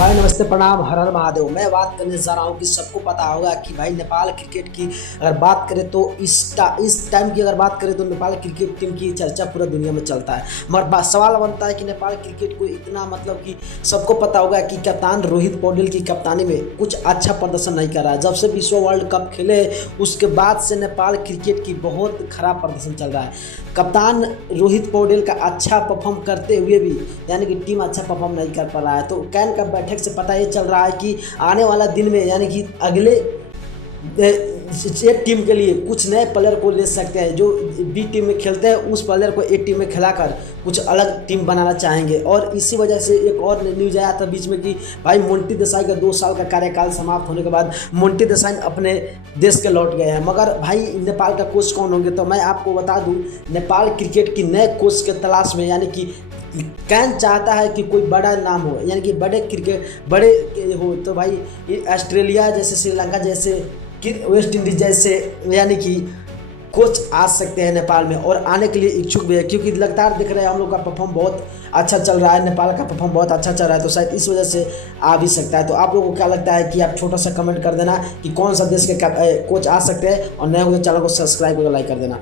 भाई नमस्ते प्रणाम हर हर महादेव। मैं बात करने जा रहा हूँ कि सबको पता होगा कि भाई नेपाल क्रिकेट की अगर बात करें तो इस टाइम की अगर बात करें तो नेपाल क्रिकेट टीम की चर्चा पूरा दुनिया में चलता है। मगर सवाल बनता है कि नेपाल क्रिकेट को इतना मतलब कि सबको पता होगा कि कप्तान रोहित पौडेल की कप्तानी में कुछ अच्छा प्रदर्शन नहीं कर रहा है। जब से विश्व वर्ल्ड कप खेले उसके बाद से नेपाल क्रिकेट की बहुत खराब प्रदर्शन चल रहा है। कप्तान रोहित पौडेल का अच्छा परफॉर्म करते हुए भी यानी कि टीम अच्छा परफॉर्म नहीं कर पा रहा है। तो कैन का बैठक से पता ये चल रहा है कि आने वाला दिन में यानी कि अगले एक टीम के लिए कुछ नए प्लेयर को ले सकते हैं। जो बी टीम में खेलते हैं उस प्लेयर को ए टीम में खिलाकर कुछ अलग टीम बनाना चाहेंगे। और इसी वजह से एक और न्यूज़ आया था बीच में कि भाई मोंटी देसाई का 2 साल का कार्यकाल समाप्त होने के बाद मोंटी देसाई अपने देश के लौट गए हैं। मगर भाई नेपाल का कोच कौन होंगे तो मैं आपको बता दूं, नेपाल क्रिकेट की नए कोच के तलाश में यानी कि कैन चाहता है कि कोई बड़ा नाम हो, यानी कि बड़े हो। तो भाई ऑस्ट्रेलिया जैसे, श्रीलंका जैसे, वेस्ट इंडीज जैसे यानी कि कोच आ सकते हैं नेपाल में और आने के लिए इच्छुक भी है। क्योंकि लगातार दिख रहे हैं हम लोग का परफॉर्म बहुत अच्छा चल रहा है, नेपाल का परफॉर्म बहुत अच्छा चल रहा है। तो शायद इस वजह से आ भी सकता है। तो आप लोगों को क्या लगता है कि आप छोटा सा कमेंट कर देना कि कौन सा देश के कोच आ सकते हैं, और नए हो तो चैनल को सब्सक्राइब करके लाइक कर देना।